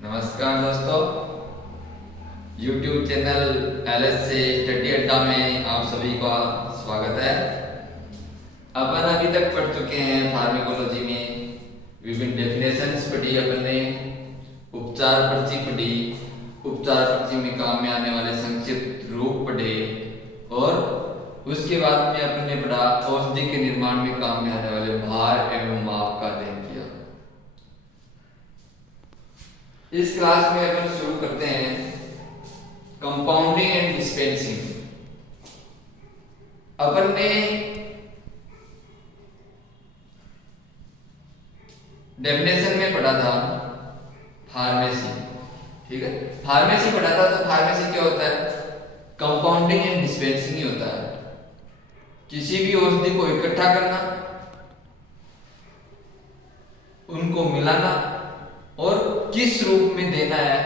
नमस्कार दोस्तों, YouTube channel LS से स्टडी अड्डा में आप सभी का स्वागत है। अपन अभी तक पढ़ चुके हैं फार्माकोलॉजी में विभिन्न डेफिनेशंस पढ़ी, अपन ने उपचार पर्ची पढ़ी, उपचार पर्ची में काम में आने वाले संक्षिप्त रूप पढ़े और उसके बाद में अपन ने पढ़ा औषधि के निर्माण में काम में आने वाले भार एवं माप का अध्ययन किया। इस क्लास में अपन शुरू करते हैं कंपाउंडिंग एंड डिस्पेंसिंग। अपन ने डेफिनेशन में पढ़ा था फार्मेसी, ठीक है। फार्मेसी पढ़ा था, तो फार्मेसी क्या होता है? कंपाउंडिंग एंड डिस्पेंसिंग ही होता है। किसी भी औषधि को इकट्ठा करना, उनको मिलाना और किस रूप में देना है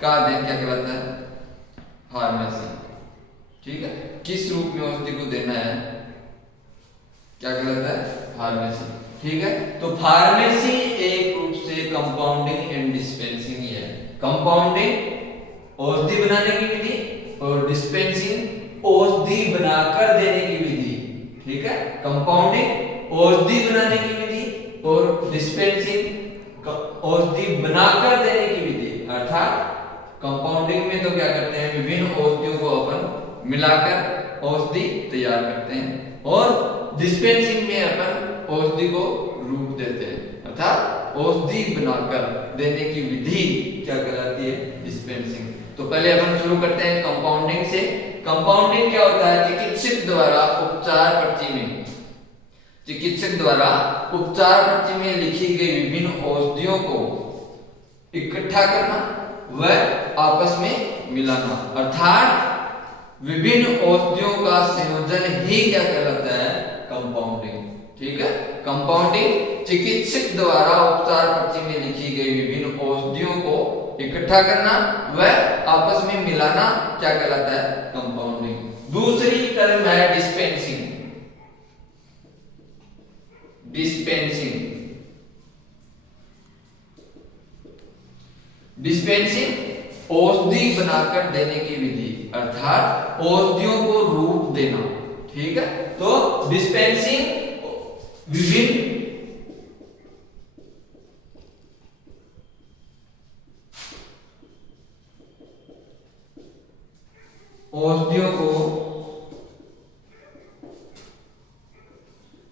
का अध्ययन क्या कहलाता है? फार्मेसी, ठीक है। किस रूप में औषधि को देना है क्या कहलाता है? फार्मेसी, ठीक है। तो फार्मेसी एक रूप से कंपाउंडिंग एंड डिस्पेंसिंग ही है। कंपाउंडिंग औषधि बनाने की विधि और डिस्पेंसिंग औषधि बनाकर देने की विधि, ठीक है। कंपाउंडिंग औषधि बनाने की विधि और डिस्पेंसिंग औषधि बनाकर देने की विधि। अर्थात कंपाउंडिंग में तो क्या करते हैं, विभिन्न औषधियों को अपन मिलाकर औषधि तैयार करते हैं और डिस्पेंसिंग में अपन औषधि को रूप देते हैं, अर्थात औषधि बनाकर देने की विधि क्या कहलाती है? डिस्पेंसिंग। तो पहले अपन शुरू करते हैं कंपाउंडिंग से। कंपाउंडिंग क्या होता है? चिकित्सक द्वारा उपचार पर्ची में लिखी गई विभिन्न औषधियों को इकट्ठा करना व आपस में मिलाना, अर्थात विभिन्न औषधियों का संयोजन ही क्या कहलाता है? कंपाउंडिंग, ठीक है। कंपाउंडिंग चिकित्सक द्वारा उपचार पर्ची में लिखी गई विभिन्न औषधियों को इकट्ठा करना व आपस में मिलाना क्या कहलाता है? कंपाउंडिंग। दूसरी टर्म है डिस्पेंसिंग। डिस्पेंसिंग औषधि बनाकर देने की विधि, अर्थात औषधियों को रूप देना, ठीक है। तो डिस्पेंसिंग विभिन्न औषधियों को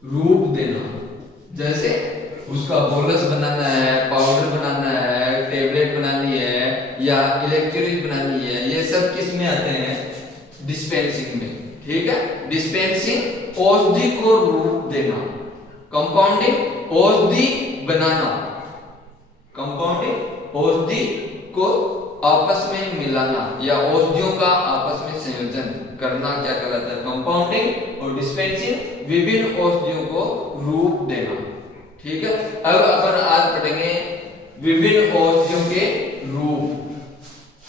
रूप देना, जैसे उसका बोलस बनाना है, पाउडर बनाना है, टेबलेट बनानी है या इलेक्ट्रोलाइट बनानी है, ये सब किस में आते हैं? डिस्पेंसिंग में, ठीक है। डिस्पेंसिंग औषधि को रूप देना, कंपाउंडिंग औषधि बनाना, कंपाउंडिंग औषधि को आपस में मिलाना या औषधियों का आपस में संयोजन करना क्या कहलाता है? कंपाउंडिंग। और डिस्पेंसिंग विभिन्न औषधियों को रूप देना, ठीक है। अब अपन आज पढ़ेंगे विभिन्न औषधियों के रूप।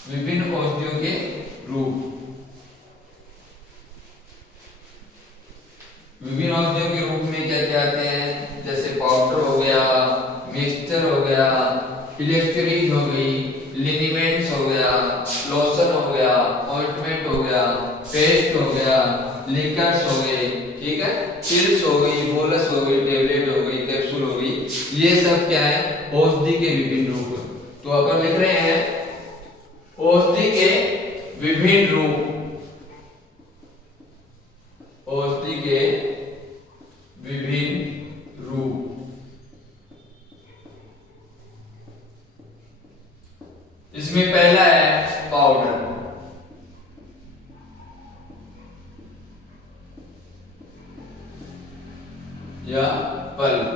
विभिन्न औषधियों के रूप, विभिन्न औषधियों के रूप में क्या क्या आते हैं? जैसे पाउडर हो गया, मिक्सचर हो गया, इलेक्ट्रोलाइट हो गई, लिनीमेंट्स हो गया, लोशन हो गया, ऑइंटमेंट हो गया, पेस्ट हो गया, लिक्विड्स हो गए, ठीक है। पिल्स हो गई, बोलस हो गई, टेबलेट हो गई, कैप्सूल हो गई, ये सब क्या है? औषधि के विभिन्न रूप। तो अपन लिख रहे हैं औषधि के विभिन्न रूप, औषधि के विभिन्न रूप। इसमें पहला है पाउडर। या पल्प,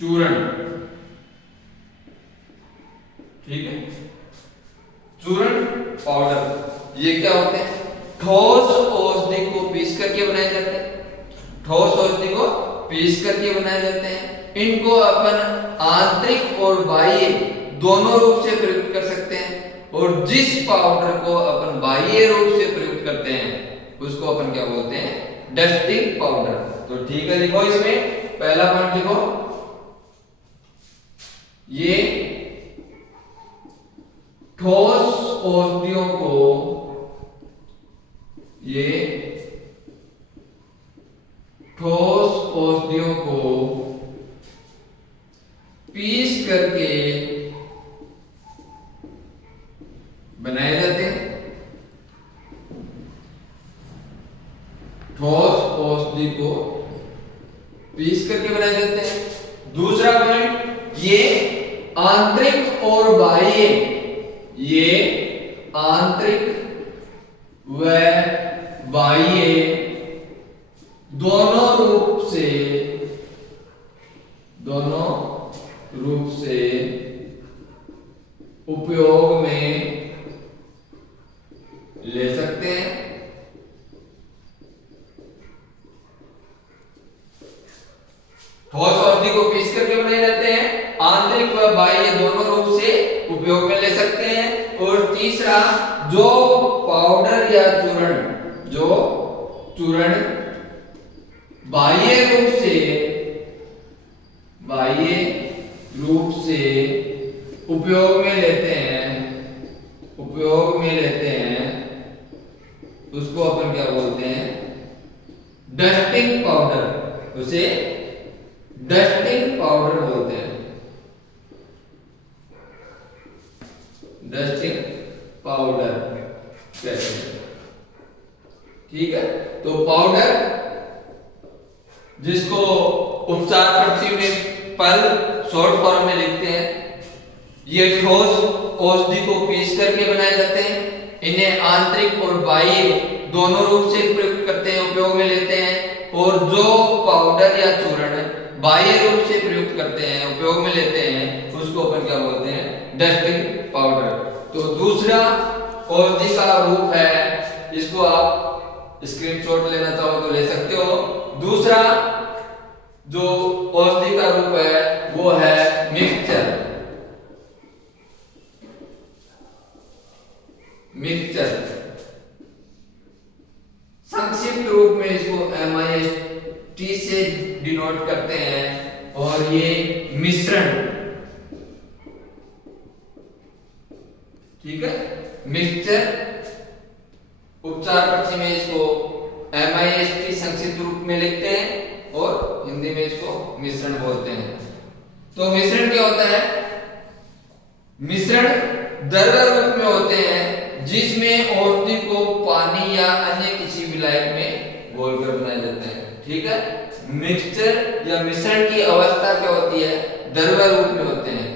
चूर्ण, ठीक है। चूर्ण, पाउडर, ये क्या होते हैं? ठोस औषधि को पीस करके बनाए जाते हैं। ठोस औषधि को पीस करके बनाए जाते हैं। इनको अपन आंतरिक और बाह्य दोनों रूप से प्रयुक्त कर सकते हैं और जिस पाउडर को अपन बाह्य रूप से प्रयुक्त करते हैं उसको अपन क्या बोलते हैं? Dusting powder. तो ठीक है, लिखो इसमें पहला पॉइंट लिखो, ये औषधियों को ये ठोस औषधियों को पीस करके बनाए जाते हैं। ठोस औषधि को पीस करके बनाए जाते हैं। दूसरा पॉइंट, ये आंतरिक और बाह्य, ये आंतरिक व बाह्य दोनों रूप से उपयोग में ले सकते हैं। ठोस औषधि को पीस करके बनाए जाते हैं, आंतरिक व बाह्य दोनों रूप से उपयोग में ले सकते हैं। और तीसरा, जो पाउडर या चूर्ण बाह्य रूप से उपयोग में लेते हैं, उसको अपन क्या बोलते हैं, डस्टिंग पाउडर, उसे डस्टिंग पाउडर बोलते हैं। डस्टिंग पाउडर कहते हैं। ठीक है, तो पाउडर जिसको उपचार पर्ची में पल शॉर्ट फॉर्म में लिखते हैं, ये ठोस औषधि को पीस करके बनाए जाते हैं। इन्हें आंतरिक और बाह्य दोनों रूप से प्रयोग करते हैं, उपयोग में लेते हैं। और जो पाउडर या चूर्ण बाह्य रूप से प्रयुक्त करते हैं, उपयोग में लेते हैं, उसको अपन क्या बोलते हैं, डस्टिंग पाउडर। तो दूसरा औषधि का रूप है, इसको आप स्क्रीनशॉट लेना चाहो तो ले सकते हो। दूसरा जो औषधि का रूप है वो है मिक्सचर। संक्षिप्त रूप में इसको MIST से डिनोट करते हैं। और ये मिश्रण, ठीक है, मिक्सचर उपचार पर्ची में इसको MIST संक्षिप्त रूप में लिखते हैं और हिंदी में इसको मिश्रण बोलते हैं। तो मिश्रण क्या होता है, मिश्रण द्रव रूप में होते हैं जिसमें औषधि को पानी या अन्य किसी विलायक में घोलकर बनाया जाता है। ठीक है, मिक्सचर या मिश्रण की अवस्था क्या होती है, द्रव रूप में होते हैं।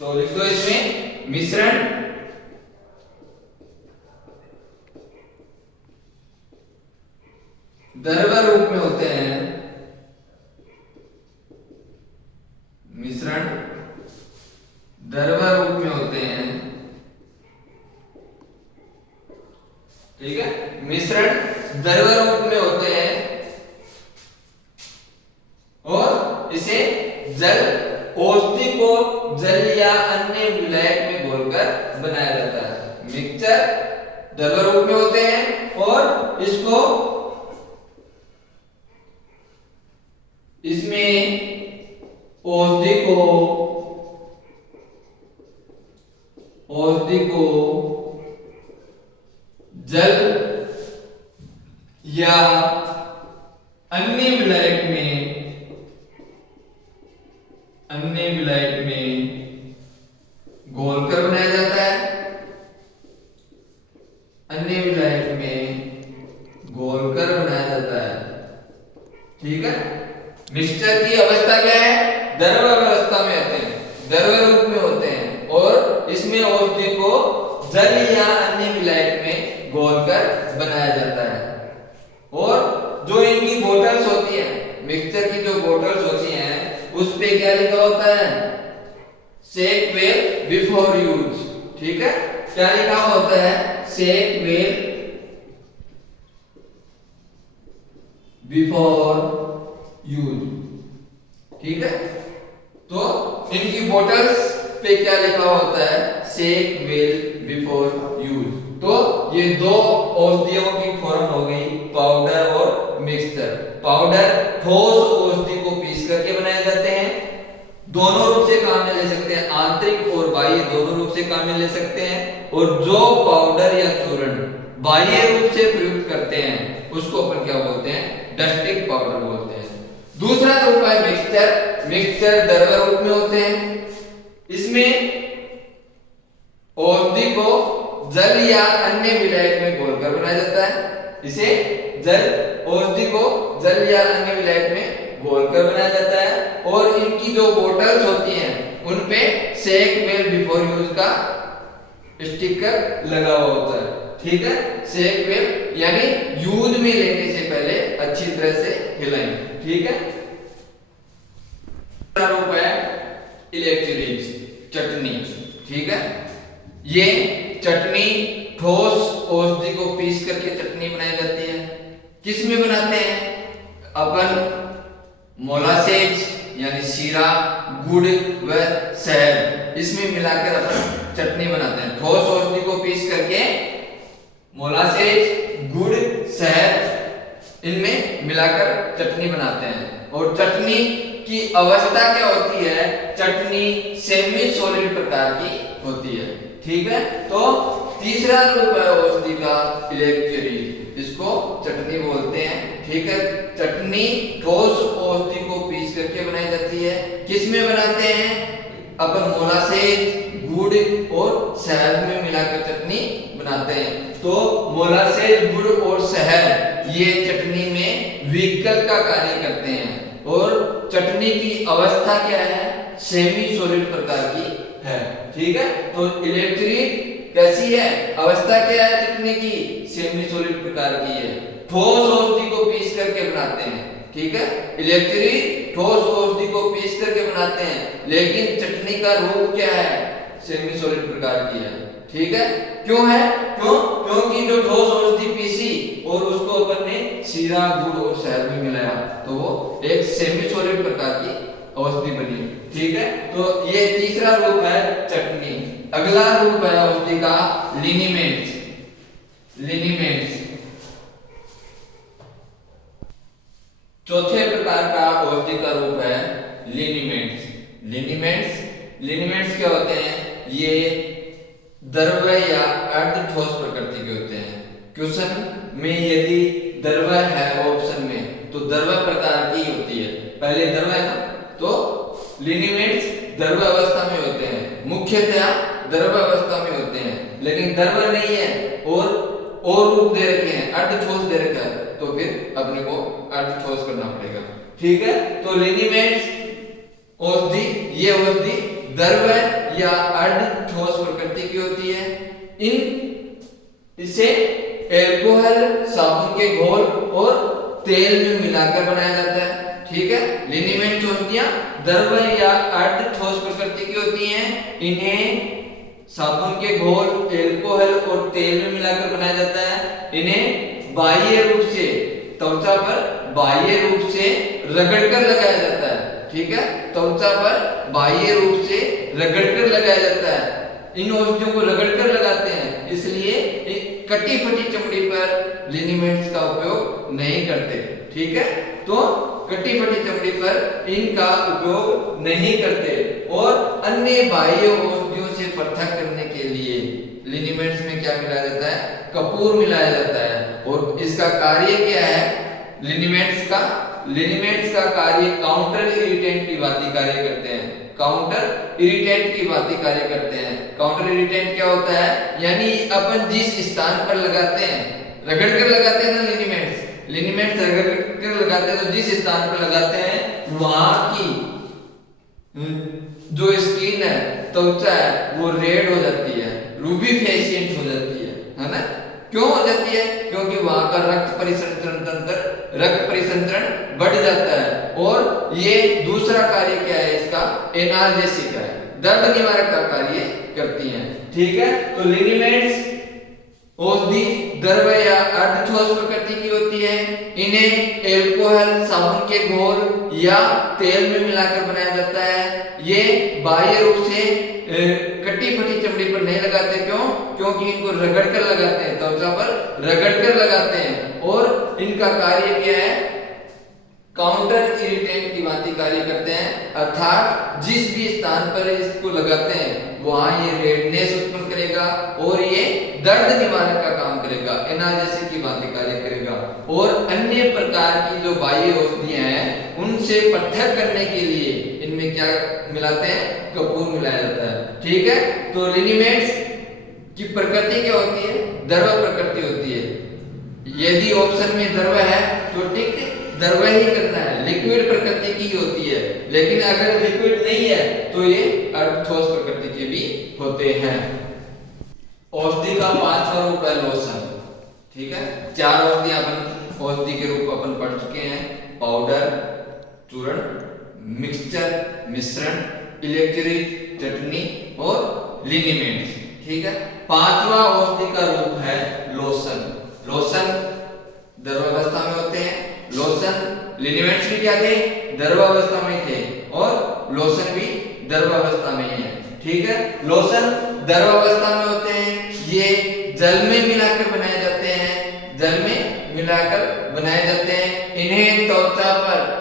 तो लिख दो इसमें, मिश्रण द्रव रूप में होते हैं, मिश्रण द्रव रूप में होते हैं। ठीक है, मिश्रण द्रव रूप में होते हैं और इसे जल, औषधि को जल या अन्य विलायक में घोलकर बनाया जाता है। मिक्सचर द्रव रूप में होते हैं और इसको इसमें औषधि को जल या अन्य विलायक में घोलकर बनाया जाता है। अन्य विलायक में घोलकर बनाया जाता है। ठीक है, मिक्सचर की अवस्था क्या है, द्रव अवस्था में होते हैं, द्रव रूप में होते हैं और इसमें औषधि को जल या अन्य विलायक में घोलकर बनाया जाता है। और जो इनकी बोतल्स होती है, मिक्सचर की जो बोतल्स होती हैं, उस पे क्या लिखा होता है, शेक वेल बिफोर यूज। ठीक है, क्या लिखा होता है, शेक वेल बिफोर यूज। ठीक है, तो इनकी बोतल्स पे क्या लिखा होता है, शेक वेल बिफोर यूज। तो ये दो औषधियों की फॉर्म हो गई, पाउडर और मिक्सचर। पाउडर ठोस औषधि को पीस करके बनाए जाते हैं, दोनों रूप से काम में ले सकते हैं, आंतरिक और बाह्य दोनों रूप से काम में ले सकते हैं, और जो पाउडर या चूर्ण बाह्य रूप से प्रयुक्त करते हैं उसको अपन क्या बोलते हैं, डस्टिंग पाउडर बोलते हैं। दूसरा रूप है मिक्सचर। मिक्सचर द्रव्य रूप में होते हैं। इसमें औषधि को जल या अन्य विलायक में घोलकर बनाया जाता है। इसे औषधि को जल या अन्य विलायक में घोलकर बनाया जाता है, और इनकी जो बोतल्स होती हैं उन पे शेक वेल बिफोर यूज का स्टिकर लगा हुआ होता है। ठीक है, शेक वेल यानी यूज में लेने से पहले अच्छी तरह से हिलाएं। ठीक है, रूप है इलेक्ट्रिक चटनी। ठीक है, ये चटनी ठोस औषधि को पीस करके चटनी बनाई जाती है। किस में बनाते हैं अपन, मोलासेज यानी शीरा, गुड़ व शहद इसमें मिलाकर अपन चटनी बनाते हैं। ठोस औषधि को पीस करके मोलासेज, गुड़, शहद इनमें मिलाकर चटनी बनाते हैं। और चटनी की अवस्था क्या होती है, चटनी सेमी सॉलिड प्रकार की होती है। ठीक है, तो तीसरा रूप है औषधि का इलेक्ट्रिक, इसको चटनी बोलते हैं। ठीक है, चटनी ठोस औषधि को पीस करके बनाई जाती है। किस में बनाते हैं अपन, मोलासेज, गुड़ और शहद में मिलाकर चटनी बनाते हैं। तो मोलासेज, गुड़ और शहद ये चटनी में व्हीकल का कार्य करते हैं, और चटनी की अवस्था क्या है, सेमी सॉलिड प्रकार की है। ठीक है, तो इलेक्ट्रिक कैसी है, अवस्था क्या है चटनी की, सेमी सॉलिड प्रकार की है। ठोस औषधि को पीस करके बनाते हैं। ठीक है, इलेक्ट्रिक ठोस औषधि को पीस करके बनाते हैं, लेकिन चटनी का रूप क्या है, सेमी सॉलिड प्रकार की है। ठीक है, क्यों है, क्योंकि जो ठोस औषधि पीसी और उसको अपन ने शीरा, गुड़ और शहद में मिलाया, तो वो एक सेमी सॉलिड प्रकार की औषधि बनी। ठीक है, तो ये तीसरा रूप है चटनी। अगला रूप है औषधि का लिनीमेंट्स। लिनीमेंट्स चौथे प्रकार का औषधि का रूप है लिनीमेंट्स। लिनीमेंट्स क्या होते हैं, ये द्रव्य या अर्ध ठोस प्रकृति के होते हैं। क्वेश्चन में यदि द्रव्य है ऑप्शन में, तो द्रव्य प्रकार की होती है। पहले द्रव्य है ना, तो लिनीमेंट्स द्रव्य अवस्था में होते हैं, मुख्यतया द्रव्य अवस्था में होते हैं। लेकिन द्रव्य नहीं है और रूप दे रखे हैं, अर्ध ठोस दे रखा है, तो फिर अपने को अर्ध ठोस करना पड़ेगा। ठीक है, तो लिनीमेंट्स औषधि, ये औषधि द्रव्य या अर्ध ठोस प्रकृति की होती है। इसे एल्कोहल, साबुन के घोल और तेल में मिलाकर बनाया जाता है। ठीक है, लिनीमेंट्स औषधियां द्रव्य या अर्ध ठोस प्रकृति की होती हैं। इन्हें साबुन के घोल, एल्कोहल और तेल में मिलाकर बनाया जाता है। इन्हें बाह्य रूप से त्वचा पर बाह्य रूप से रगड़कर लगाया जाता है। ठीक है, त्वचा पर बाह्य रूप से रगड़कर लगाया जाता है। इन औषधियों को रगड़कर लगाते हैं, इसलिए कटी फटी चमड़ी पर लिनीमेंट्स का उपयोग नहीं करते। ठीक है, तो कटी फटी चमड़ी पर इनका उपयोग नहीं करते। और अन्य बाह्य औषधियों से पृथक करने के लिए लिनीमेंट्स में क्या मिलाया जाता है, कपूर मिलाया जाता है। और इसका कार्य क्या है, लिनीमेंट्स का कार्य काउंटर इरिटेंट की भांति कार्य करते हैं। काउंटर इरिटेंट की भांति कार्य करते हैं। काउंटर इरिटेंट क्या होता है, यानी अपन जिस स्थान पर लगाते हैं, रगड़ कर लगाते हैं ना लिनीमेंट्स रगड़ कर लगाते हैं, तो जिस स्थान पर लगाते हैं वहां की जो स्किन है, त्वचा है, वो रेड हो जाती है, रूबिफिकेंट हो जाती है ना। क्यों हो जाती है, क्योंकि वहां का रक्त परिसंचरण बढ़ जाता है। और ये दूसरा कार्य क्या है इसका, एनाल्जेसिक है, दर्द निवारक का कार्य करती हैं। ठीक है, तो लिनीमेंट्स औषधि द्रव्य या अर्ध ठोस प्रकृति की होती है। इन्हें एल्कोहल, साबुन के घोल या तेल में मिलाकर बनाया जाता है। ये बाह्य रूप से कटी फटी चमड़ी पर नहीं लगाते। क्यों, क्योंकि इनको रगड़ कर लगाते हैं, त्वचा पर रगड़ कर लगाते हैं। और इनका कार्य क्या है, काउंटर इरिटेंट की भांति कार्य करते हैं, अर्थात जिस भी स्थान पर इसको लगाते हैं वहां ये रेडनेस उत्पन्न करेगा और ये दर्द निवारक का काम करेगा, एनाल्जेसिक की भांति कार्य करेगा। और अन्य प्रकार की जो बाह्य औषधियां हैं उनसे पृथक करने के लिए इनमें क्या मिलाते हैं, कपूर मिलाया जाता है। ठीक है, तो लिनीमेंट्स की प्रकृति क्या होती है, द्रव प्रकृति होती है। यदि ऑप्शन में द्रव है तो टिक द्रव ही करना है, लिक्विड प्रकृति की होती है। लेकिन अगर लिक्विड नहीं है तो ये ठोस प्रकृति के भी होते हैं। औषधि का पांचवा रूप है लोशन। ठीक है, चार औषधि अपन औषधि के रूप अपन पढ़ चुके हैं, पाउडर चूर्ण, मिक्सचर मिश्रण, इलेक्ट्रिक चटनी और लिनीमेंट्स। ठीक है, पांचवा औषधि का रूप है लोशन। लोशन द्रवावस्था में होते हैं। लोशन लिनीमेंट्स भी क्या थे, द्रवावस्था में थे, और लोशन भी द्रवावस्था में ही है। ठीक है, लोशन द्रवावस्था में होते हैं, ये जल में मिलाकर बनाए जाते हैं, जल में मिलाकर बनाए जाते हैं। इन्हें त्वचा पर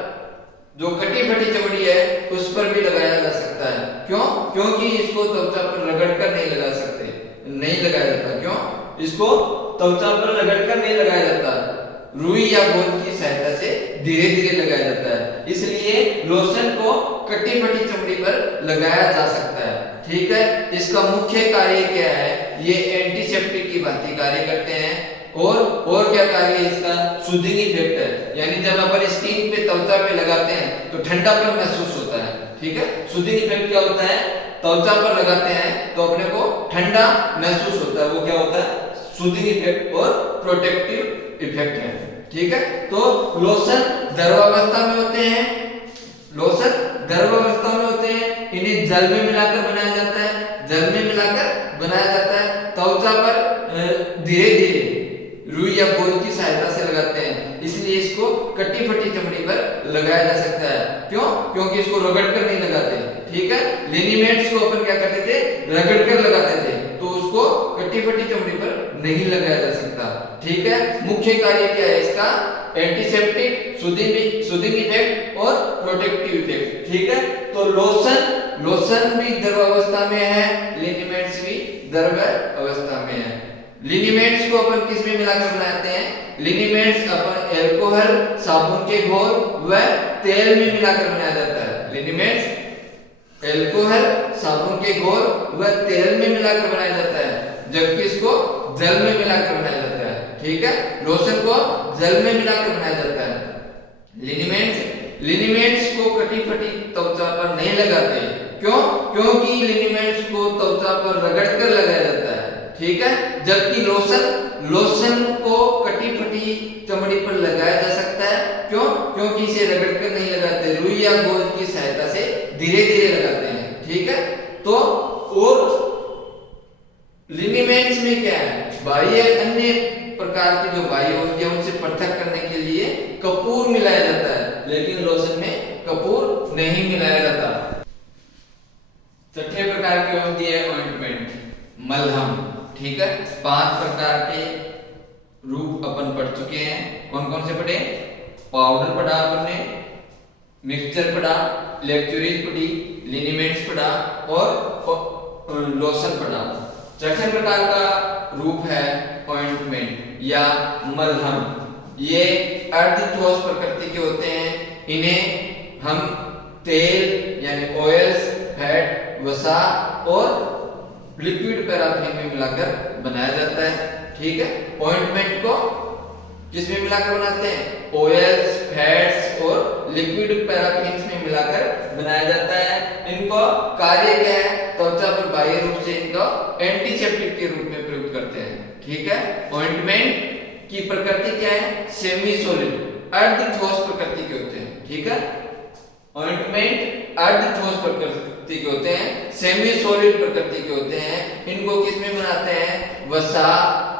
जो कटी फटी चमड़ी है उस पर भी लगाया जा सकता है। क्यों? क्योंकि इसको त्वचा पर रगड़कर नहीं लगा सकते, नहीं लगाया जाता। क्यों? इसको त्वचा पर रगड़कर नहीं लगाया जाता, रुई या गोंद की सहायता से धीरे धीरे लगाया जाता है। इसलिए लोशन को कटी फटी चमड़ी पर लगाया जा सकता है। ठीक है, इसका मुख्य कार्य क्या है, ये एंटीसेप्टिक की भांति कार्य करते हैं। और क्या कार्य है इसका, सूदिंग इफेक्ट है, यानी जब अपन स्किन पे त्वचा पे लगाते हैं तो ठंडापन महसूस होता है। ठीक है, सूदिंग इफेक्ट क्या होता है, त्वचा पर लगाते हैं तो अपने को ठंडा महसूस होता है, वो क्या होता है, सूदिंग इफेक्ट और प्रोटेक्टिव इफेक्ट है। ठीक है, तो लोशन द्रवावस्था में होते हैं, लोशन द्रवावस्था में होते हैं, इन्हें जल में मिलाकर बनाया जाता है, जल में मिलाकर बनाया जाता है, त्वचा पर धीरे धीरे रुई या गोंद की सहायता से लगाते हैं। इसलिए इसको कटी फटी चमड़ी पर लगाया जा सकता है। क्यों? क्योंकि इसको रगड़कर नहीं लगाते। ठीक है, लिनीमेंट्स को अपन क्या करते थे, रगड़कर लगाते थे, तो उसको कटी फटी चमड़ी पर नहीं लगाया जा सकता। ठीक है, मुख्य कार्य क्या है इसका, एंटीसेप्टिक, सूदिंग इफेक्ट और प्रोटेक्टिव इफेक्ट। ठीक है, तो लोशन भी द्रवावस्था में है, लिनीमेंट्स भी द्रव अवस्था में है। लिनीमेंट्स को अपन किस में मिलाकर बनाते हैं, लिनीमेंट्स अपन अल्कोहल, साबुन के घोल व तेल में मिलाकर बनाया जाता है। लिनीमेंट्स अल्कोहल, साबुन के घोल व तेल में मिलाकर बनाया जाता है, जबकि इसको जल में मिलाकर बनाया जाता है। ठीक है, लोशन को जल में मिलाकर बनाया जाता है। लिनीमेंट्स को कटी फटी त्वचा पर नहीं लगाते। क्यों? क्योंकि लिनीमेंट्स को त्वचा पर रगड़कर लगाया जाता है। ठीक है, जबकि लोशन को कटी फटी चमड़ी पर लगाया जा सकता है। क्यों? क्योंकि इसे रगड़कर नहीं लगाते, रुई या गोंद की सहायता से धीरे धीरे लगाते हैं। ठीक है, तो और लिनीमेंट्स में क्या है, बाह्य अन्य प्रकार की जो बाह्य औषधियां उनसे पृथक करने के लिए कपूर मिलाया जाता है, लेकिन लोशन में कपूर नहीं मिलाया जाता। छठे प्रकार की औषधि है ऑइंटमेंट, मलहम। ठीक है, 5 प्रकार के रूप अपन पढ़ चुके हैं। कौन कौन से पढ़े, पाउडर पढ़ा अपन ने, मिक्सचर पढ़ा, इलेक्ट्रिक पढ़ी, लिनीमेंट्स पढ़ा और लोशन पढ़ा। छठे प्रकार का रूप है ऑइंटमेंट या मलहम। ये अर्धठोस प्रकृति के होते हैं। इन्हें हम तेल यानी ऑयल्स, फैट, वसा और लिक्विड पैराफिन में मिलाकर बनाया जाता है। ठीक है, ऑइंटमेंट को किस में मिलाकर बनाते हैं, ऑयल्स, फैट्स और लिक्विड पैराफिन में मिलाकर बनाया जाता है। इनको कार्य क्या है, त्वचा पर बाह्य रूप से इनको एंटीसेप्टिक के रूप में प्रयुक्त करते हैं। ठीक है, ऑइंटमेंट की प्रकृति क्या है, सेमी सॉलिड, अर्धठोस प्रकृति के होते हैं। ठीक है, ऑइंटमेंट अर्धठोस प्रकृति के होते हैं, सेमी सॉलिड प्रकृति के होते हैं। इनको किस में बनाते हैं, वसा,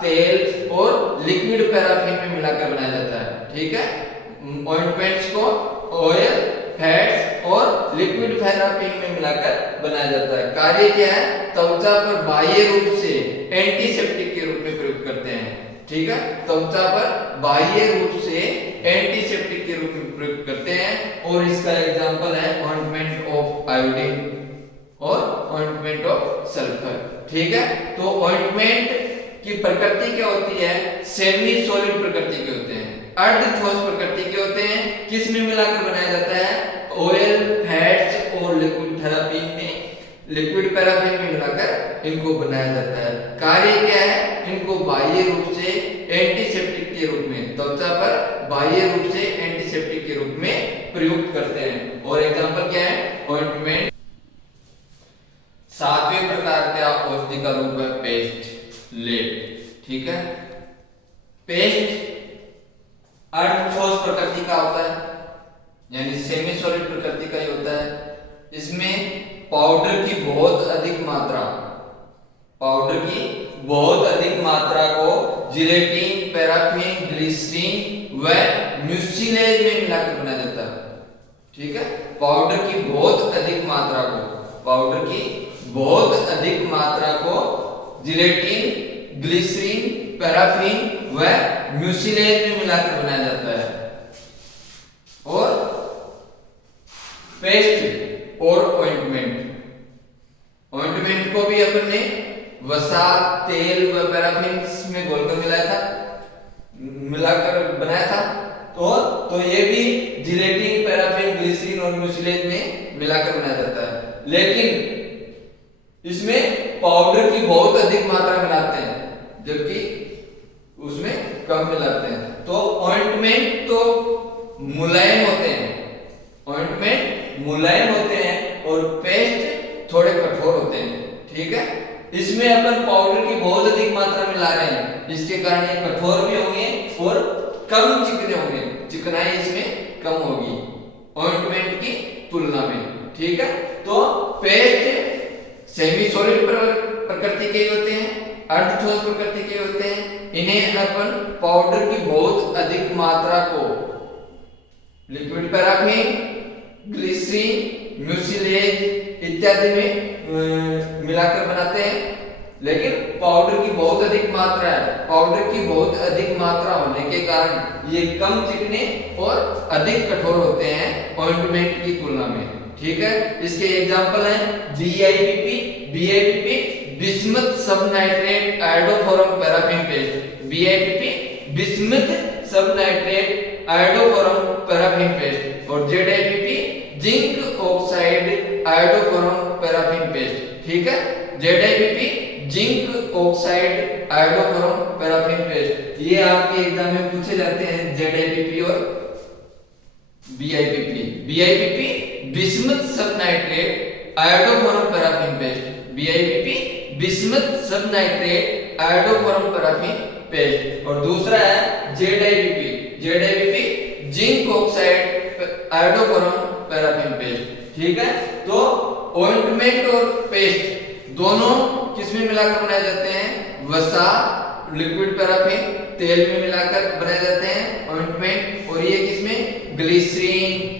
तेल और लिक्विड पैराफिन में मिलाकर बनाया जाता है। ठीक है, ऑइंटमेंट्स को ऑयल, फैट्स और लिक्विड पैराफिन में मिलाकर बनाया जाता है। कार्य क्या है, त्वचा पर बाह्य रूप से एंटीसेप्टिक के रूप में प्रयोग करते हैं। ठीक है, त्वचा पर बाह्य रूप से एंटीसेप्टिक के रूप में प्रयोग करते हैं। और इसका एग्जांपल है ऑइंटमेंट ऑफ आयोडीन और ऑइंटमेंट ऑफ सल्फर। ठीक है, तो ऑइंटमेंट की प्रकृति क्या होती है, सेमी सॉलिड प्रकृति के होते हैं, अर्ध ठोस प्रकृति के होते हैं। किस में मिलाकर बनाया जाता है, ऑयल, फैट्स और लिक्विड थेरेपी में, लिक्विड पैराफिन में मिलाकर इनको बनाया जाता है। कार्य क्या है, इनको बाह्य रूप से एंटीसेप्टिक के रूप में, त्वचा पर बाह्य रूप से एंटीसेप्टिक के रूप में प्रयुक्त करते हैं। और एग्जांपल क्या है, ऑइंटमेंट। सातवें प्रकार का औषधि का रूप है पेस्ट, लेप। ठीक है, पेस्ट अर्ध ठोस प्रकृति का होता है, यानी सेमी सॉलिड प्रकृति का ही होता है। इसमें पाउडर की बहुत अधिक मात्रा, पाउडर की बहुत अधिक मात्रा को जिलेटिन, पैराफिन, ग्लिसरीन व म्यूसिलेज में मिलाकर बनाया जाता है। ठीक है, पाउडर की बहुत अधिक मात्रा को, पाउडर की बहुत अधिक मात्रा को जिलेटिन, ग्लिसरीन, पैराफिन व म्यूसिलेज में मिलाकर बनाया जाता है। और पेस्ट और ऑइंटमेंट, ऑइंटमेंट को भी अपन ने वसा, तेल व पैराफिन में घोलकर मिलाया था, मिलाकर बनाया था। तो ये भी जिलेटिन, पैराफिन, ग्लिसरीन और म्यूसिलेज में मिलाकर बनाया जाता है। लेकिन इसमें पाउडर की बहुत अधिक मात्रा मिलाते हैं, जबकि उसमें कम मिलाते हैं। तो ऑइंटमेंट तो मुलायम होते हैं, ऑइंटमेंट मुलायम होते हैं और पेस्ट थोड़े कठोर होते हैं। ठीक है, इसमें अपन पाउडर की बहुत अधिक मात्रा मिला रहे हैं, इसके कारण ये कठोर भी होंगे और कम चिकने होंगे, चिकनाई इसमें कम होगी ऑइंटमेंट की तुलना में। ठीक है, तो पेस्ट सेमी सॉलिड प्रकृति के होते हैं, अर्ध ठोस प्रकृति के होते हैं। इन्हें अपन पाउडर की बहुत अधिक मात्रा को लिक्विड पैराफिन, ग्लिसरीन, म्यूसिलेज इत्यादि में मिलाकर बनाते हैं। लेकिन पाउडर की बहुत अधिक मात्रा है, पाउडर की बहुत अधिक मात्रा होने के कारण ये कम चिकने और अधिक कठोर होते हैं ऑइंटमेंट की तुलना में। ठीक है, इसके एग्जांपल हैं BIPP, BIPP bismuth subnitrate iodoform paraffin paste, BIPP bismuth subnitrate iodoform paraffin paste, और ZIPP zinc oxide iodoform paraffin paste. ठीक है, ZIPP zinc oxide iodoform paraffin paste, ये आपके एग्जाम में पूछे जाते हैं, जेडआईपीपी और BIPP. BIPP bismuth subnitrate iodoform paraffin paste, BIPP bismuth subnitrate iodoform paraffin paste. और दूसरा है ZIPP, ZIPP zinc oxide iodoform paraffin paste. ठीक है, तो ऑइंटमेंट और पेस्ट दोनों किसमें मिलाकर बनाए जाते हैं, वसा, लिक्विड पैराफिन, तेल में मिलाकर बनाए जाते हैं ऑइंटमेंट, और ये किसमें, ग्लिसरीन,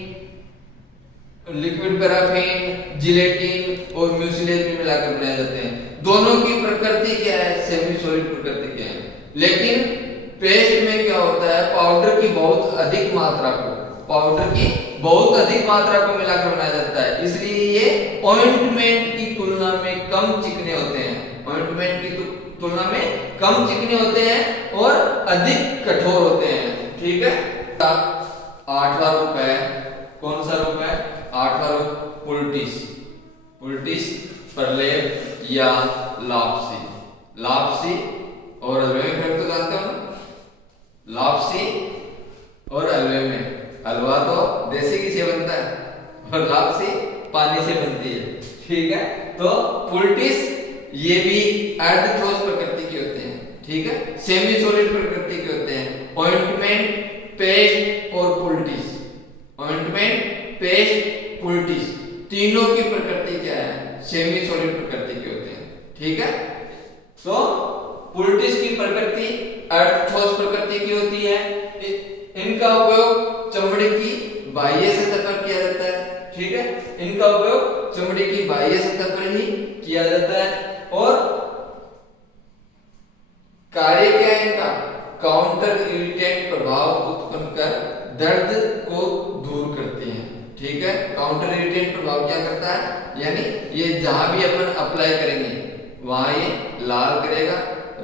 लिक्विड पैराफिन, जिलेटिन और म्यूसिलेज में मिलाकर बनाए जाते हैं। दोनों की प्रकृति क्या है, सेमी सॉलिड प्रकृति क्या है। लेकिन पेस्ट में क्या होता है, पाउडर की बहुत अधिक मात्रा को, पाउडर की बहुत अधिक मात्रा को मिलाकर बनाया जाता है, इसलिए ये ऑइंटमेंट की तुलना में कम चिकने होते हैं, ऑइंटमेंट की तुलना में कम चिकने होते हैं और अधिक कठोर होते हैं। ठीक है, 8वां रूप है, कौन सा रूप है, 8वां रूप पुलटिस, पुलटिस प्रलेप या लापसी। लापसी और हलवे में फर्क तो जानते हो ना, लापसी और हलवे में, हलवा तो देसी घी से बनता है और लापसी पानी से बनती है। ठीक है, तो पुलटिस ये भी अर्ध ठोस प्रकृति के होते हैं। ठीक है, सेमी सॉलिड प्रकृति के होते हैं। ऑइंटमेंट, पेस्ट और पुलटिस, ऑइंटमेंट, पेस्ट, पुलटिस तीनों की प्रकृति क्या है, सेमी सॉलिड प्रकृति के होते हैं। ठीक है, तो पुलटिस की प्रकृति अर्ध ठोस प्रकृति की होती है। इनका उपयोग चमड़े की बाह्य सतह पर किया जाता है। ठीक है, इनका उपयोग चमड़े की बाह्य सतह पर ही किया जाता है। और कार्य क्या है इनका, काउंटर इरिटेंट प्रभाव उत्पन्न कर दर्द को दूर करते हैं। ठीक है, काउंटर इरिटेंट प्रभाव क्या करता है, यानी ये जहां भी अपन अप्लाई करेंगे वहां ये लाल करेगा,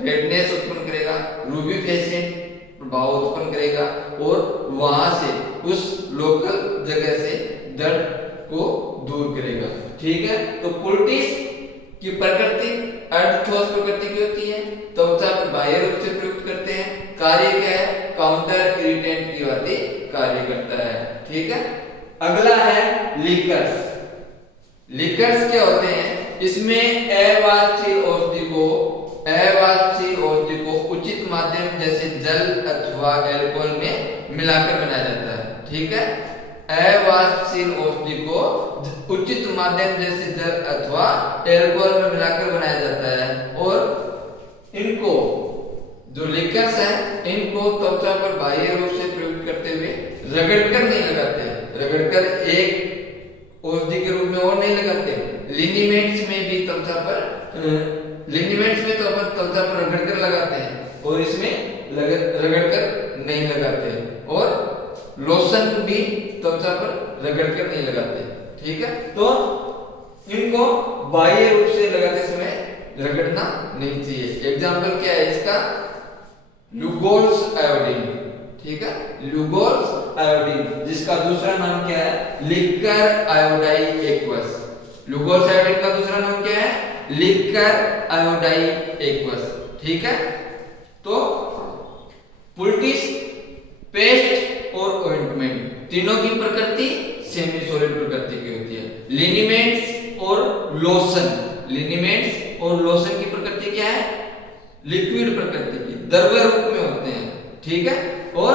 रेडनेस उत्पन्न करेगा, रूबिफिकेशन प्रभाव उत्पन्न करेगा और वहां से उस लोकल जगह से दर्द को दूर करेगा। ठीक है, तो पुलटिस की प्रकृति अर्धठोस प्रकृति की होती है, त्वचा पर बाह्य रूप से प्रयुक्त करते हैं, कार्य क्या है, काउंटर इरिटेंट की भांति कार्य करता है। ठीक है, अगला है लिकर्स। लिकर्स क्या होते हैं, इसमें अवाष्पशील औषधि को उचित माध्यम जैसे जल अथवा एल्कोहल में मिलाकर बनाया जाता है। ठीक है, अवाष्पशील औषधि को उचित माध्यम जैसे जल अथवा एल्कोहल में मिलाकर बनाया जाता है और इनको जो लिकर्स है इनको त्वचा पर बाह्य रूप से प्रयोग करते हुए रगड़कर नहीं लगाते, रगड़कर एक औषधि के रूप में और नहीं लगाते, लिनीमेंट्स में भी त्वचा पर लिनीमेंट्स में तो अपन त्वचा पर रगड़कर लगाते हैं और इसमें रगड़कर नहीं लगाते, और लोशन भी त्वचा पर रगड़कर नहीं लगाते। ठीक है, तो इनको बाह्य रूप से लगाते समय रगड़ना नहीं चाहिए। एग्जाम्पल क्या है इसका, लुगोल्स आयोडीन। ठीक है, लुगोल्स आयोडीन, जिसका दूसरा नाम क्या है, लिकर आयोडाई एक्वस। लुगोल्स आयोडीन का दूसरा नाम क्या है, लिकर आयोडाई एक्वस। ठीक है, तो पुलटिस, पेस्ट और ऑइंटमेंट तीनों की प्रकृति सेमी सॉलिड प्रकृति की होती है। लिनीमेंट्स और लोशन, लिनीमेंट्स और लोशन की प्रकृति क्या है, लिक्विड प्रकृति की, द्रव्य रूप में होते हैं। ठीक है, और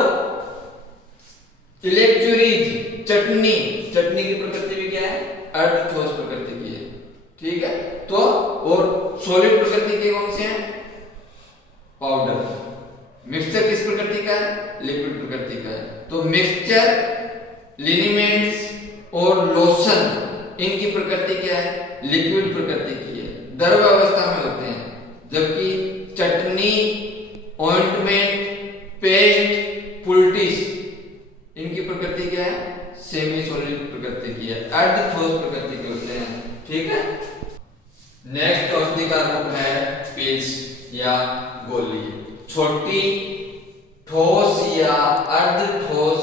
इलेक्ट्रोरीज, चटनी की प्रकृति भी क्या है, अर्धठोस प्रकृति की है। ठीक है, तो और सॉलिड प्रकृति के कौन से हैं, पाउडर। मिक्सचर किस प्रकृति का है, लिक्विड प्रकृति का है। तो मिक्सचर, लिनीमेंट्स और लोशन इनकी प्रकृति क्या है, लिक्विड प्रकृति की है, द्रव अवस्था में होते हैं, जबकि चटनी, ऑइंटमेंट, पेस्ट, पुलटिस इनकी प्रकृति क्या है, सेमी सॉलिड प्रकृति की है, अर्धठोस प्रकृति के होते हैं। ठीक है, नेक्स्ट औषधि का रूप है पिल्स या गोली। छोटी ठोस या अर्धठोस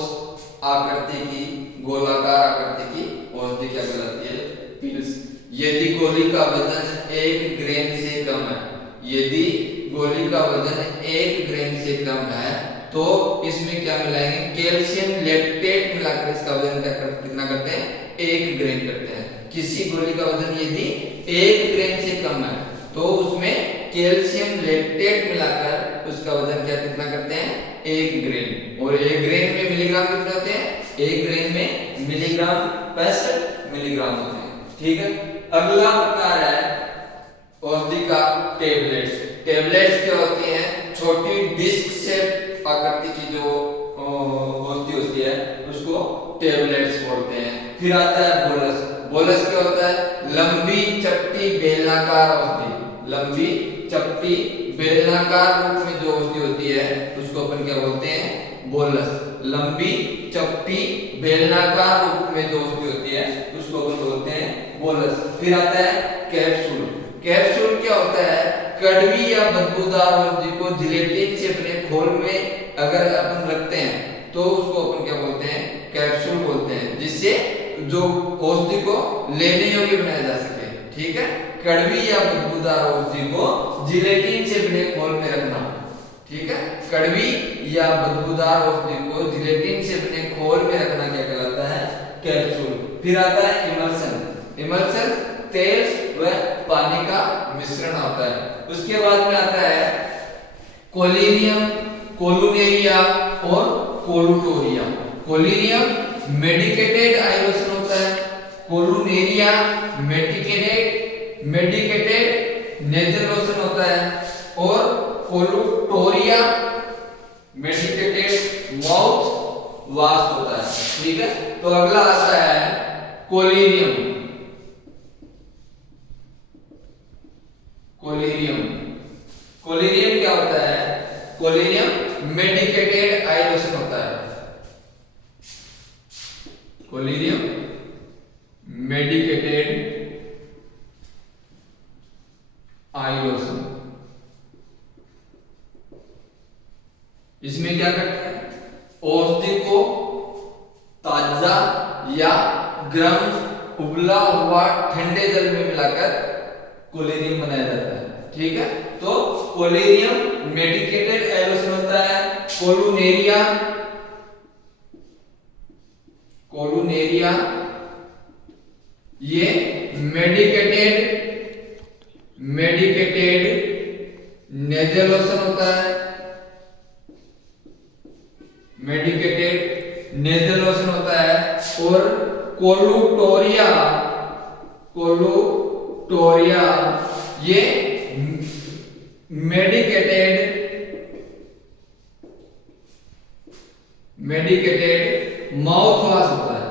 आकृति की, गोलाकार आकृति की औषधि क्या कहलाती है, पिल्स। यदि गोली का वजन 1 ग्राम से कम है, यदि गोली का वजन 1 ग्राम से कम है तो इसमें क्या मिलाएंगे, कैल्शियम लैक्टेट मिलाकर इसका वजन कितना करते हैं, 1 ग्राम करते हैं। किसी गोली का वजन यदि 1 ग्राम से कम है तो उसमें कैल्शियम लैक्टेट मिलाकर उसका वजन कितना करते हैं, 1 ग्राम। और 1 ग्राम में मिलीग्राम कितने होते हैं, 1 ग्राम में मिलीग्राम 65 मिलीग्राम होते हैं। ठीक है, अगला प्रकार है औषधि का टेबलेट्स। टेबलेट्स क्या होती हैं, छोटी डिस्क से आकृति की जो औषधि होती है उसको टेबलेट्स बोलते हैं। फिर आता है बोलस। बोलस क्या होता है, लंबी चपटी बेलनाकार औषधि, लंबी चपटी बेलनाकार रूप में जो औषधि होती है उसको अपन क्या बोलते हैं, बोलस। लंबी चपटी बेलनाकार रूप में जो औषधि होती है उसको अपन बोलते हैं बोलस। फिर आता है कैप्सूल। कैप्सूल क्या होता है, कड़वी या बदबूदार औषधि को जिलेटिन से बने खोल में अगर अपन रखते हैं तो उसको अपन क्या बोलते हैं, कैप्सूल बोलते हैं, जिससे जो औषधि को लेने योग्य बनाया जा सके। ठीक है, कड़वी या बदबूदार औषधि को जिलेटिन से बने खोल में रखना। ठीक है, कड़वी या बदबूदार औषधि को जिलेटिन से बने खोल में रखना क्या कहलाता है, कैप्सूल। फिर आता है इमल्सन। इमल्सन तेल व पानी का मिश्रण होता है। उसके बाद में आता है कोलिनियम, कोलुनेरिया और कोलुटोरिया। कोलिनियम मेडिकेटेड आयोसन होता है, कोलुनेरिया मेडिकेटेड नेजल लोशन होता है और कोलुटोरिया मेडिकेटेड माउथ वाश होता है। ठीक है, तो अगला आता है कोलिनियम। कोलिनियम, कोलिनियम क्या होता है, कोलिनियम मेडिकेटेड आयोसन होता है। कोलिनियम मेडिकेटेड आई लोशन। इसमें क्या करते हैं, औषधि को ताजा या गर्म उबला हुआ ठंडे जल में मिलाकर कोलेरियम बनाया जाता है। ठीक है, तो कोलेरियम मेडिकेटेड एलोशन होता है। कोलुनेरिया, कोलुनेरिया ये मेडिकेटेड नेजल लोशन होता है। मेडिकेटेड नेजल लोशन होता है। और कोलुटोरिया, कोलुटोरिया ये मेडिकेटेड माउथ वॉश होता है।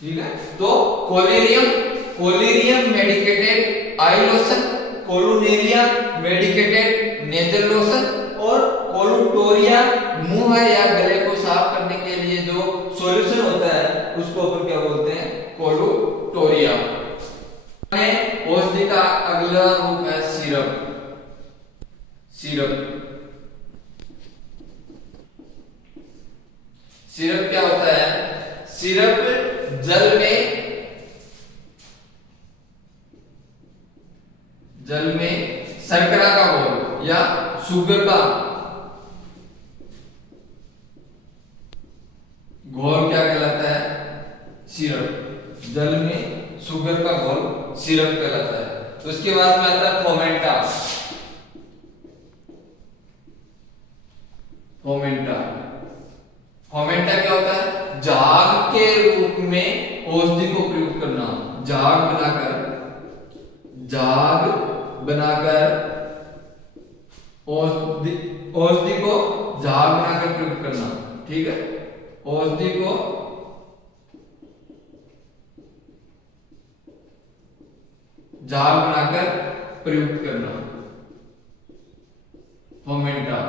ठीक है, तो कोलेरियम मेडिकेटेड आई लोशन, कोलुनेरिया मेडिकेटेड नेजल लोशन और कोलुटोरिया मुंह या गले को साफ करने के लिए जो सॉल्यूशन होता है उसको अपन क्या बोलते हैं, कोलुटोरिया। औषधि का अगला रूप है सिरप। सिरप क्या होता है, सिरप जल में शर्करा का घोल या शुगर का घोल क्या कहलाता है, सिरप। जल में शुगर का घोल सिरप कहलाता है। उसके बाद में आता है फोमेंटा। फोमेंटा क्या होता है, झाग के रूप में औषधि को प्रयुक्त करना। झाग बनाकर औषधि को झाग बनाकर प्रयुक्त करना। ठीक है, औषधि को झाग बनाकर प्रयुक्त करना, फोमेंटा।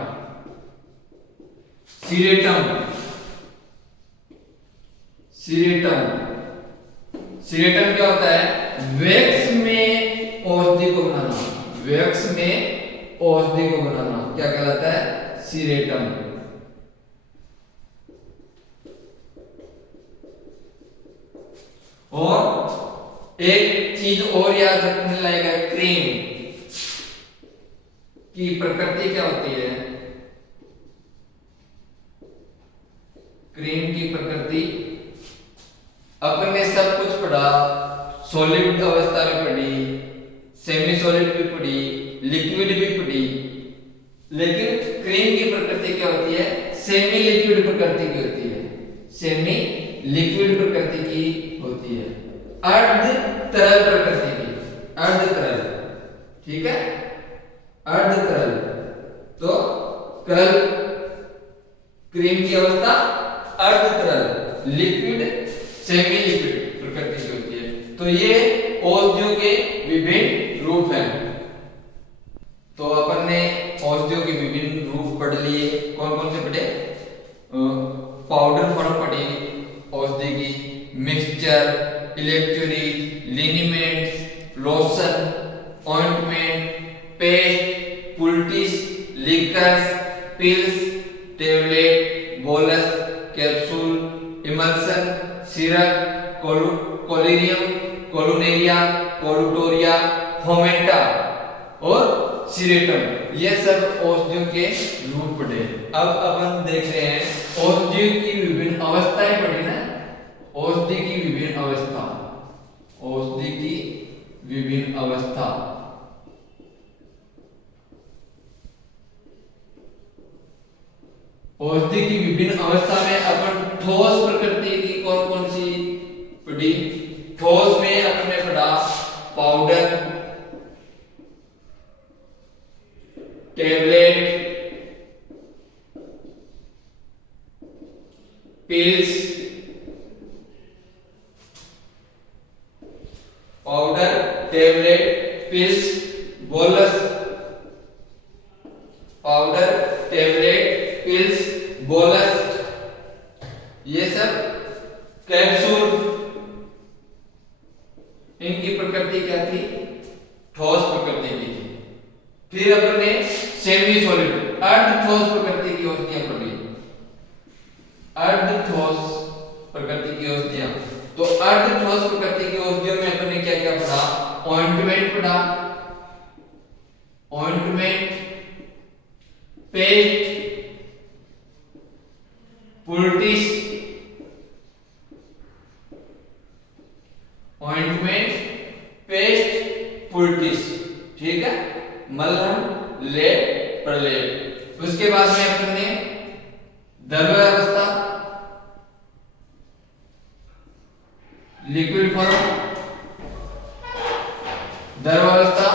सिरेटम क्या होता है, वैक्स में औषधि को बनाना। वैक्स में औषधि को बनाना क्या कहलाता है, सिरेटम। और एक चीज और याद रखने लायक है, क्रीम की प्रकृति क्या होती है। क्रीम की प्रकृति अपन ने सब कुछ पढ़ा, सॉलिड अवस्था में पढ़ी, सेमी सॉलिड भी पढ़ी, लिक्विड भी पढ़ी। लेकिन क्रीम की प्रकृति क्या होती है, सेमी लिक्विड प्रकृति की होती है। सेमी लिक्विड प्रकृति की होती है, अर्ध तरल प्रकृति की, अर्ध तरल। ठीक है, अर्ध तरल। तो तरल क्रीम की अवस्था अर्ध तरल, लिक्विड सेमी लिक्विड प्रकृति की होती है। तो ये औषधियों के विभिन्न रूप हैं। तो अपन ने औषधियों के विभिन्न रूप पढ़ लिए। कौन कौन से पढ़े, पाउडर फॉर्म पढ़ी औषधि की, mixture, electrolyte, liniments, lotion, ointment, paste, poultice, liquors, pills, tablet, bolus, capsule, emulsion, syrup, collyrium, collunaria, collutoria, fomenta और सिरेटम। ये सब औषधियों के रूप पढ़े। अब अपन देख रहे हैं औषधियों की विभिन्न अवस्थाएं पढ़ी ना। औषधि की विभिन्न अवस्था, औषधि की विभिन्न अवस्था। औषधि की विभिन्न अवस्था में अपन ठोस प्रकृति की कौन कौन सी पढ़ी। ठोस में अपन ने पढ़ा powder, tablet, pills, powder, tablet, pills, bolus, powder, tablet, pills, bolus, ये सब कैप्सूल, इनकी प्रकृति क्या थी, ठोस प्रकृति की थी। फिर अपन ने सेमी सॉलिड अर्ध ठोस प्रकृति की औषधियां पढ़ी, अर्ध ठोस प्रकृति की औषधियां। तो अर्ध ठोस प्रकृति की औषधियों में अपन ने क्या क्या पढ़ा, ऑइंटमेंट पढ़ा, ointment, paste, poultice, ointment, paste, poultice, ठीक है, मलहम, लेप, प्रलेप। उसके बाद में अपन ने द्रव्यावस्था, लिक्विड फॉर्म, द्रव्यावस्था,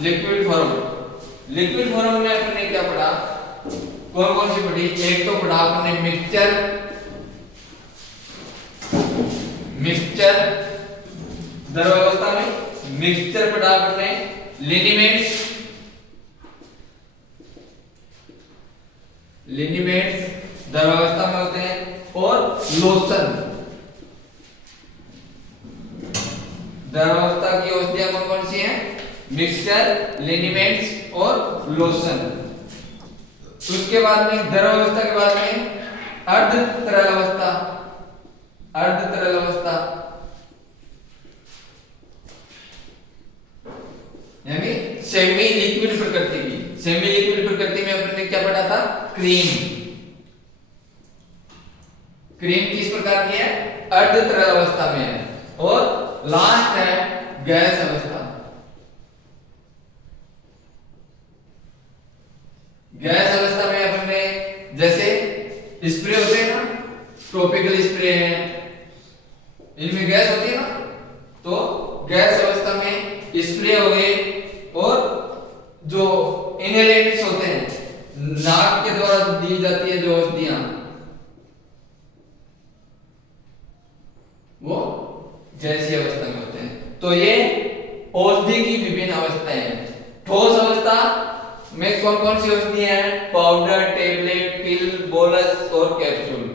लिक्विड फॉर्म। लिक्विड फॉर्म में अपन ने क्या पढ़ा, कौन कौन सी पढ़ी, एक तो पढ़ा अपन ने मिक्सचर, मिक्सचर द्रव्यावस्था में मिक्सचर पढ़ा अपन ने, लिनिमेंट्स, लिनिमेंट्स द्रव्यावस्था में होते हैं, और लोशन। द्रव्यावस्था की औषधियां कौन कौन सी हैं, मिक्सचर, लिनिमेंट्स और लोशन। उसके बाद में द्रव्यावस्था के बाद में अर्ध तरल अवस्था, अर्ध तरल अवस्था यानी सेमी लिक्विड प्रकृति की। सेमी लिक्विड प्रकृति में अपन ने क्या पढ़ा था, क्रीम। क्रीम किस प्रकार की है, अर्ध तरल अवस्था में है। और लास्ट है गैस अवस्था। गैस अवस्था में अपन ने जैसे स्प्रे होते हैं ना, टॉपिकल स्प्रे है, इनमें गैस होती है ना, तो गैस अवस्था में स्प्रे हो गए, और जो इनहेलेंट्स होते हैं, नाक के द्वारा दी जाती है जो औषधियां, वो गैसीय अवस्था में होते हैं। तो ये औषधि की विभिन्न अवस्थाएं हैं। ठोस अवस्था में कौन कौन सी औषधियां हैं, पाउडर, टेबलेट, पिल, बोलस और कैप्सूल,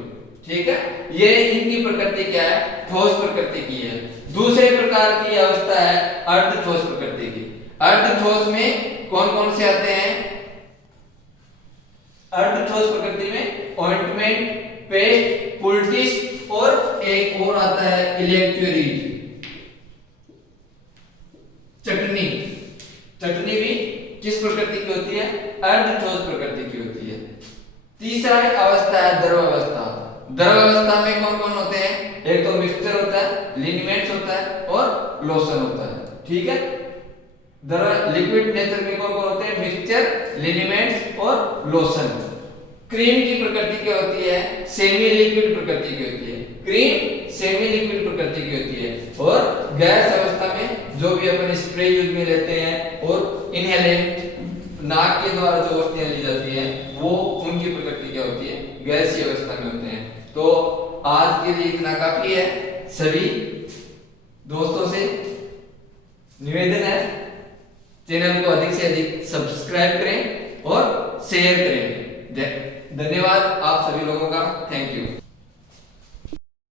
ठीक है। ये इनकी प्रकृति क्या है, ठोस प्रकृति की है। दूसरे प्रकार की अवस्था है अर्ध ठोस प्रकृति की। अर्ध ठोस में कौन कौन से आते हैं, अर्ध ठोस प्रकृति में ऑइंटमेंट, पेस्ट, पुलटिस और एक और आता है इलेक्ट्रोलीट, चटनी। चटनी भी किस प्रकृति की होती है, अर्ध ठोस प्रकृति की होती है। तीसरा अवस्था है द्रव अवस्था। द्रव अवस्था में कौन कौन होते हैं, एक तो मिक्सचर होता है, लिनिमेंट्स होता है और लोशन होता है, ठीक है। द्रव लिक्विड नेचर के कौन कौन होते हैं, मिक्सचर, लिनिमेंट्स और लोशन। क्रीम की प्रकृति क्या होती है, सेमी लिक्विड प्रकृति की होती है। क्रीम सेमी लिक्विड प्रकृति की होती है। और गैस अवस्था में जो भी अपन स्प्रे यूज में लेते हैं और इनहेलेंट नाक के द्वारा जो औषधियां ली जाती हैं, वो उनकी प्रकृति क्या होती है, गैसीय अवस्था में होते हैं। तो आज के लिए इतना काफी है। सभी दोस्तों से निवेदन है, चैनल को अधिक से अधिक सब्सक्राइब करें और शेयर करें। धन्यवाद आप सभी लोगों का, थैंक यू।